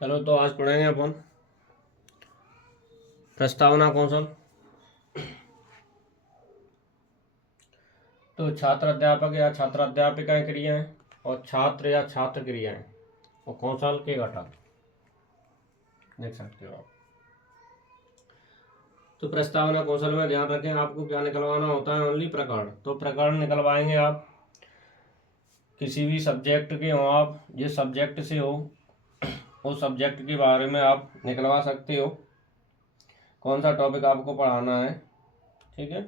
चलो तो आज पढ़ेंगे अपन प्रस्तावना कौशल। तो छात्र अध्यापक या छात्र अध्यापिका क्रियाएं और छात्र या छात्र क्रियाएं और कौशल के घटक देख सकते हो आप। तो प्रस्तावना कौशल में ध्यान रखें आपको क्या निकलवाना होता है, ओनली प्रकरण। तो प्रकरण निकलवाएंगे आप किसी भी सब्जेक्ट के हो, आप जिस सब्जेक्ट से हो उस सब्जेक्ट के बारे में आप निकलवा सकते हो, कौन सा टॉपिक आपको पढ़ाना है। ठीक है,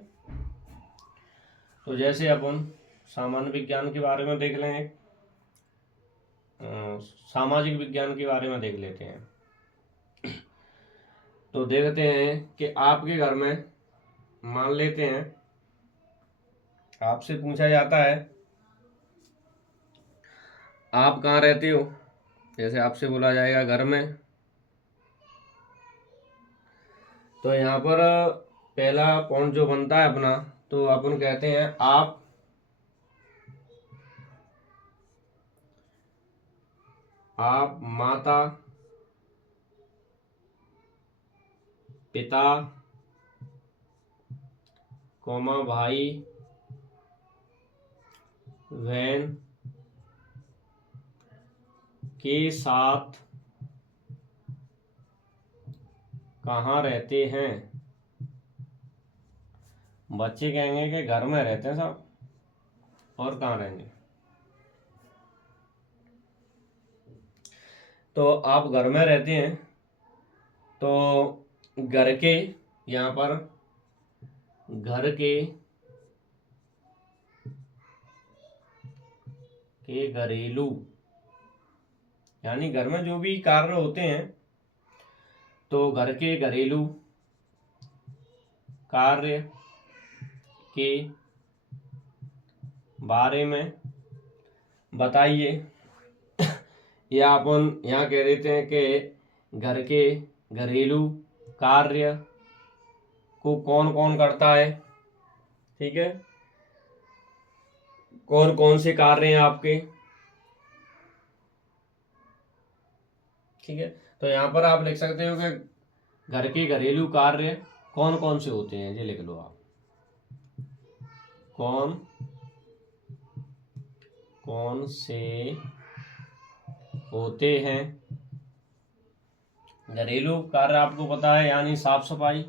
तो जैसे अपन सामान्य विज्ञान के बारे में देख लेंगे, सामाजिक विज्ञान के बारे में देख लेते हैं। तो देखते हैं कि आपके घर में मान लेते हैं आपसे पूछा जाता है आप कहाँ रहते हो। जैसे आपसे बोला जाएगा घर में, तो यहाँ पर पहला पॉइंट जो बनता है अपना, तो अपन कहते हैं आप माता पिता कौमा भाई बहन के साथ कहाँ रहते हैं। बच्चे कहेंगे कि घर में रहते हैं साहब, और कहाँ रहेंगे। तो आप घर में रहते हैं, तो घर के, यहाँ पर घर के घरेलू, यानी घर में जो भी कार्य होते हैं, तो घर के घरेलू कार्य के बारे में बताइए। या अपन यहाँ कह देते हैं कि घर के घरेलू कार्य को कौन कौन करता है। ठीक है, कौन कौन से कार्य हैं आपके। ठीक है, तो यहाँ पर आप लिख सकते हो कि घर के घरेलू कार्य कौन कौन से होते हैं, ये लिख लो आप। कौन कौन से होते हैं। घरेलू कार्य आपको पता है, यानी साफ सफाई,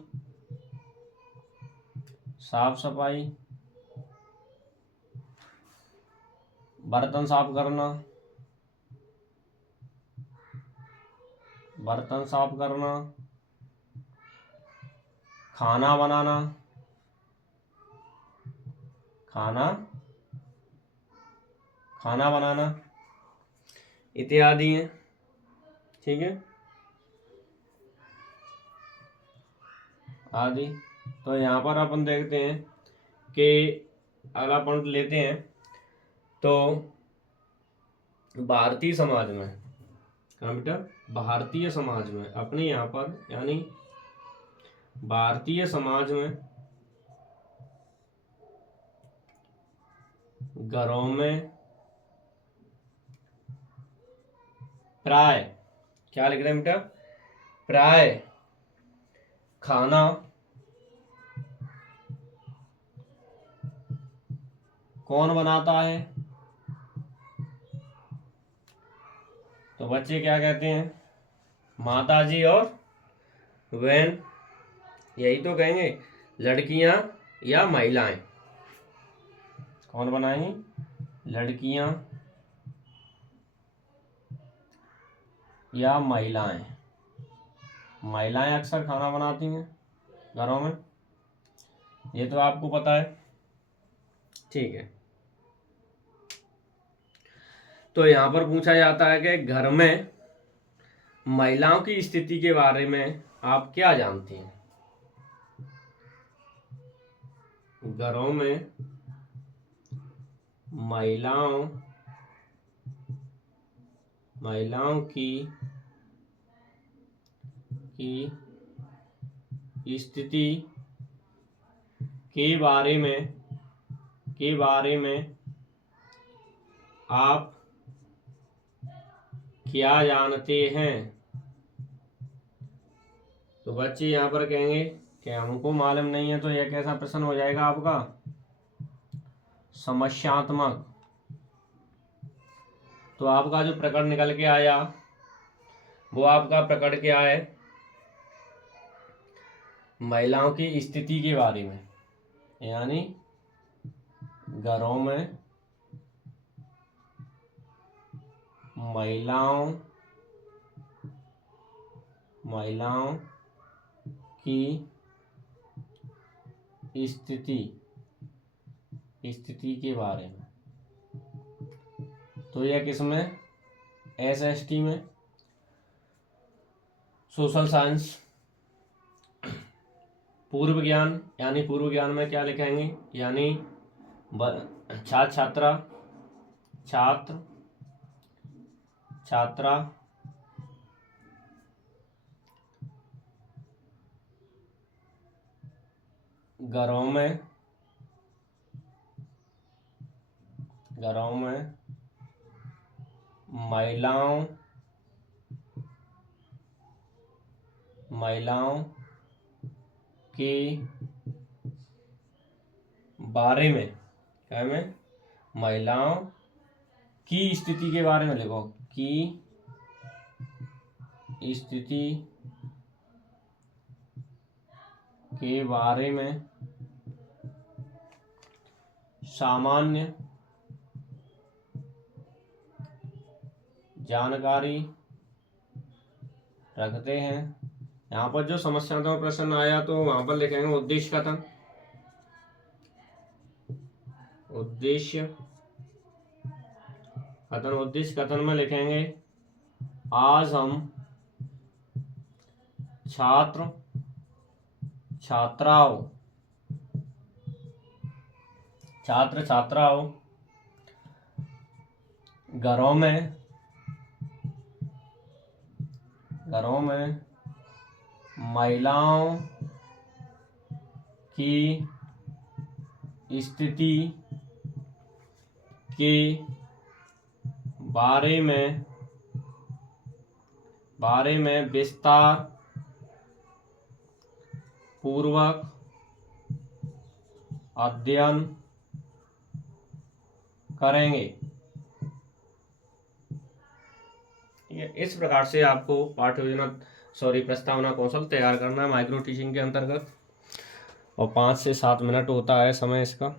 बर्तन साफ करना, खाना बनाना, खाना बनाना इत्यादि हैं। ठीक है, आदि। तो यहाँ पर अपन देखते हैं कि अगला पॉइंट लेते हैं। तो भारतीय समाज में, बेटा भारतीय समाज में अपने यहाँ पर, यानी भारतीय समाज में घरों में प्राय, क्या लिख रहे हैं बेटा, प्राय खाना कौन बनाता है। तो बच्चे क्या कहते हैं, माता जी और बहन, यही तो कहेंगे, लड़कियां या महिलाएं। कौन बनाएंगी, लड़कियां या महिलाएं। महिलाएं अक्सर खाना बनाती हैं घरों में, ये तो आपको पता है। ठीक है, तो यहाँ पर पूछा जाता है कि घर में महिलाओं की स्थिति के बारे में आप क्या जानते हैं। घरों में महिलाओं की स्थिति के बारे में आप क्या जानते हैं। तो बच्चे यहाँ पर कहेंगे कि हमको मालूम नहीं है, तो यह कैसा प्रश्न हो जाएगा आपका? समस्यात्मक। तो आपका जो प्रकरण निकल के आया वो आपका प्रकरण क्या है? महिलाओं की स्थिति के बारे में, यानी घरों में महिलाओं की स्थिति के बारे में। तो यह किसमें? SST में, सोशल साइंस। पूर्व ज्ञान, यानी पूर्व ज्ञान में क्या लिखेंगे? यानी छात्रा घरों में महिलाओं के बारे में, क्या में? महिलाओं की स्थिति के बारे में लिखो, की स्थिति के बारे में सामान्य जानकारी रखते हैं। यहाँ पर जो समस्यात्मक प्रश्न आया तो वहां पर लिखेंगे उद्देश्य कथन में लिखेंगे आज हम छात्र छात्राओं घरों में महिलाओं की स्थिति के बारे में विस्तार पूर्वक अध्ययन करेंगे। ठीक है, इस प्रकार से आपको प्रस्तावना कौशल तैयार करना है माइक्रो टीचिंग के अंतर्गत, और 5 से 7 मिनट होता है समय इसका।